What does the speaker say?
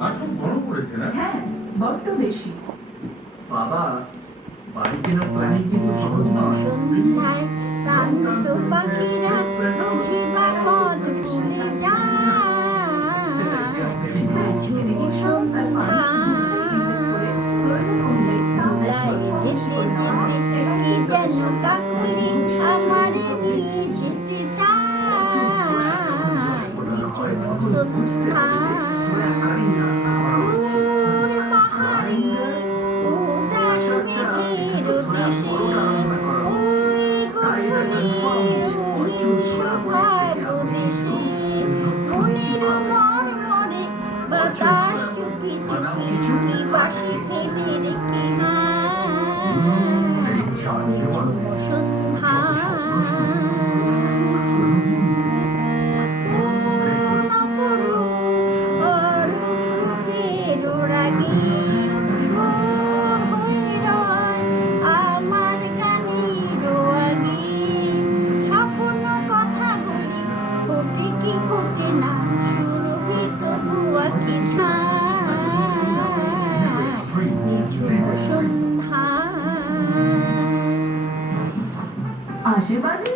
আসল বড় করেছে না? হ্যাঁ, বড্ড বেশি। বাবা, বাড়ি কেনার প্ল্যানিং কিন্তু সহজ নয়। সন্ধ্যায় প্রান্ত পাখিরা বুঝি বা পথ ভুলে যায় ঝুম সন্ধ্যা লাই যেতে যেতে কি যেন কাকুলি আমারে নিয়ে যেতে চায় ঝুম সন্ধ্যা দূর পাহাড়ি উদাস মেঘের দেশে ওই গভীর সভাগ দেশে মনের মর্মরে বাতাস চুপি চুপি চুপি বাসি ফেলে রেখে ঝুম সন্ধ্যা আমার গানের আগে স্বপ্ন কথাগুলি ফোটে কি ফোটে না সুরভি তবু আঁকি ঝুম সন্ধ্যা আশীর্বাদই